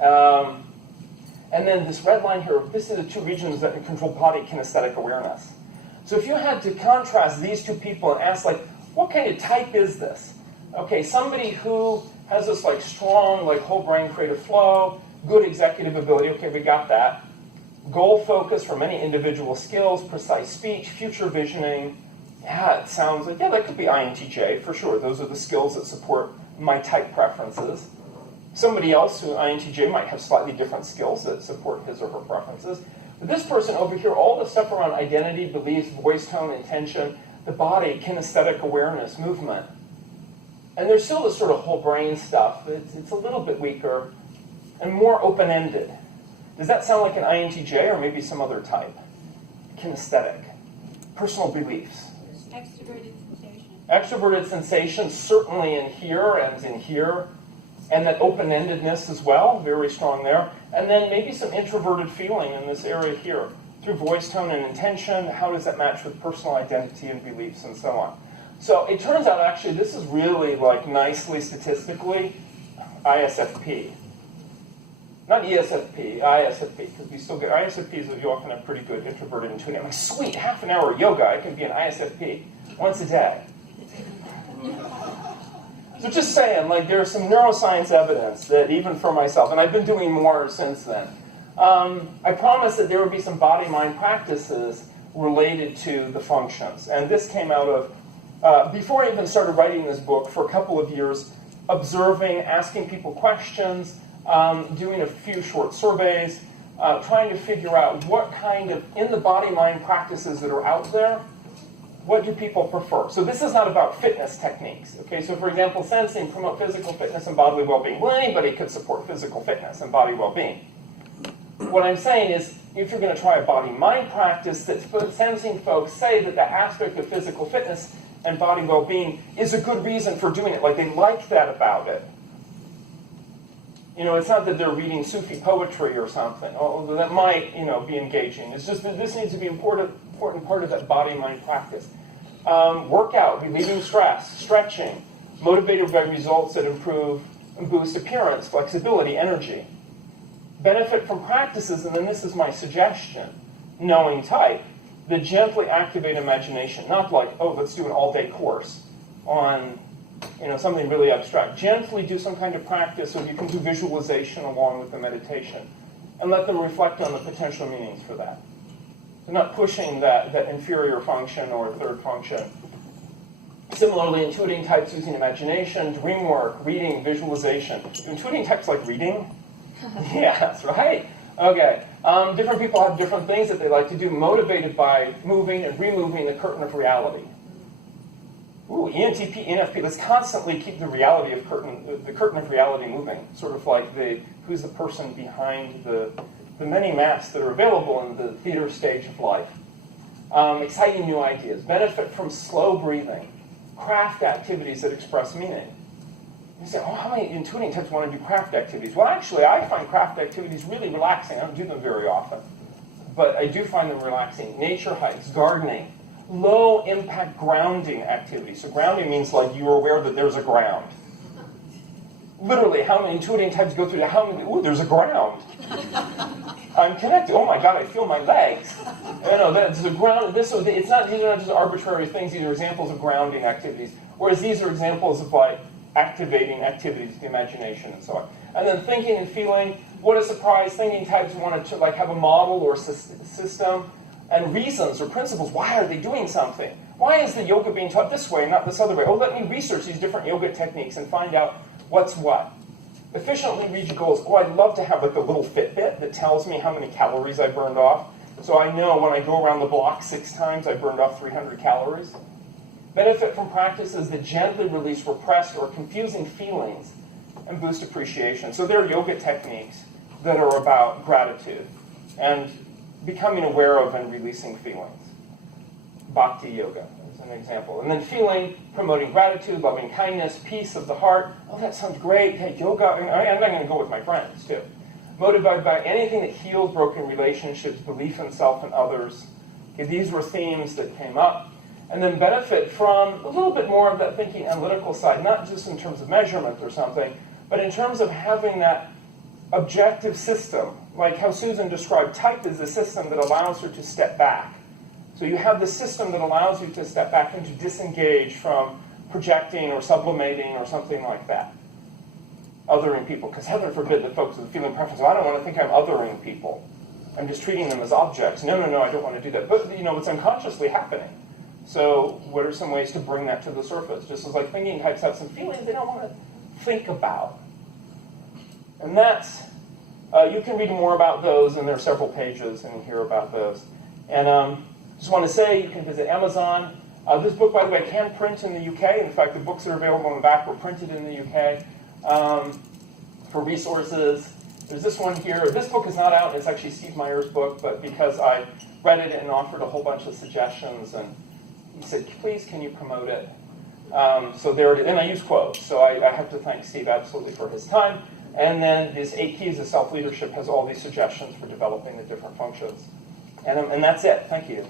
And then this red line here, this is the two regions that control body kinesthetic awareness. So if you had to contrast these two people and ask, like, what kind of type is this? Okay, somebody who has this like strong, like whole brain creative flow, good executive ability, okay, we got that. Goal focus for many individual skills, precise speech, future visioning. Yeah, it sounds like, yeah, that could be INTJ for sure. Those are the skills that support my type preferences. Somebody else who INTJ might have slightly different skills that support his or her preferences. But this person over here, all the stuff around identity, beliefs, voice tone, intention, the body, kinesthetic awareness, movement. And there's still this sort of whole brain stuff. It's a little bit weaker and more open-ended. Does that sound like an INTJ or maybe some other type? Kinesthetic. Personal beliefs. Extroverted sensation. Extroverted sensation, certainly in here and in here. And that open-endedness as well, very strong there. And then maybe some introverted feeling in this area here. Through voice tone and intention, how does that match with personal identity and beliefs and so on? So it turns out actually this is really like nicely statistically ISFP. Not ESFP, ISFP, because we still get ISFPs, you often have pretty good introverted intuitive. I'm like, sweet, half an hour of yoga, I can be an ISFP once a day. So just saying, like there's some neuroscience evidence that even for myself, and I've been doing more since then, I promised that there would be some body-mind practices related to the functions. And this came out of, before I even started writing this book, for a couple of years, observing, asking people questions, doing a few short surveys, trying to figure out what kind of, in the body-mind practices that are out there, what do people prefer? So this is not about fitness techniques. Okay, so for example, sensing, promote physical fitness and bodily well-being. Well, anybody could support physical fitness and body well-being. What I'm saying is, if you're going to try a body-mind practice, that sensing folks say that the aspect of physical fitness and body well-being is a good reason for doing it. Like they like that about it. You know, it's not that they're reading Sufi poetry or something, although that might, you know, be engaging. It's just that this needs to be an important part of that body-mind practice. Workout, relieving stress, stretching, motivated by results that improve and boost appearance, flexibility, energy. Benefit from practices, and then this is my suggestion, knowing type, that gently activate imagination. Not like, oh, let's do an all-day course on, you know, something really abstract. Gently do some kind of practice, so you can do visualization along with the meditation, and let them reflect on the potential meanings for that. They're not pushing that inferior function or third function. Similarly, intuiting types using imagination, dream work, reading, visualization. Do intuiting types like reading? Yeah, that's right. Okay. Different people have different things that they like to do, motivated by moving and removing the curtain of reality. Ooh, ENTP, ENFP, let's constantly keep the reality of the curtain of reality moving. Sort of like who's the person behind the many masks that are available in the theater stage of life. Exciting new ideas. Benefit from slow breathing. Craft activities that express meaning. You say, oh, how many intuiting types want to do craft activities? Well, actually, I find craft activities really relaxing. I don't do them very often. But I do find them relaxing. Nature hikes, gardening, low-impact grounding activities. So grounding means like you're aware that there's a ground. Literally, how many intuiting types go through that? How many? Ooh, there's a ground. I'm connected. Oh my God, I feel my legs. You know, that's a ground. These are not just arbitrary things. These are examples of grounding activities. Whereas these are examples of like activating activities, the imagination, and so on. And then thinking and feeling. What a surprise! Thinking types want to like have a model or system and reasons or principles. Why are they doing something? Why is the yoga being taught this way, not this other way? Oh, let me research these different yoga techniques and find out what's what. Efficiently reach your goals. Oh, I'd love to have like a little Fitbit that tells me how many calories I burned off. So I know when I go around the block 6 times, I burned off 300 calories. Benefit from practices that gently release repressed or confusing feelings and boost appreciation. So there are yoga techniques that are about gratitude and becoming aware of and releasing feelings. Bhakti yoga is an example. And then feeling, promoting gratitude, loving kindness, peace of the heart. Oh, that sounds great. Hey, yoga. I'm not going to go with my friends, too. Motivated by anything that heals broken relationships, belief in self and others. Okay, these were themes that came up. And then benefit from a little bit more of that thinking analytical side, not just in terms of measurement or something, but in terms of having that objective system, like how Susan described type is a system that allows her to step back. So you have the system that allows you to step back and to disengage from projecting or sublimating or something like that. Othering people, because heaven forbid that folks with a feeling preference, well, I don't want to think I'm othering people. I'm just treating them as objects. No, I don't want to do that. But, it's unconsciously happening. So what are some ways to bring that to the surface? Just as like thinking types have some feelings they don't want to think about. And that's, you can read more about those, and there are several pages, and hear about those. And just want to say, you can visit Amazon. This book, by the way, can print in the UK. In fact, the books that are available in the back were printed in the UK. For resources, there's this one here. This book is not out. It's actually Steve Meyer's book, but because I read it and offered a whole bunch of suggestions, and he said, please, can you promote it? So there it is. And I use quotes, so I have to thank Steve absolutely for his time. And then this 8 Keys of Self-Leadership has all these suggestions for developing the different functions. And that's it. Thank you.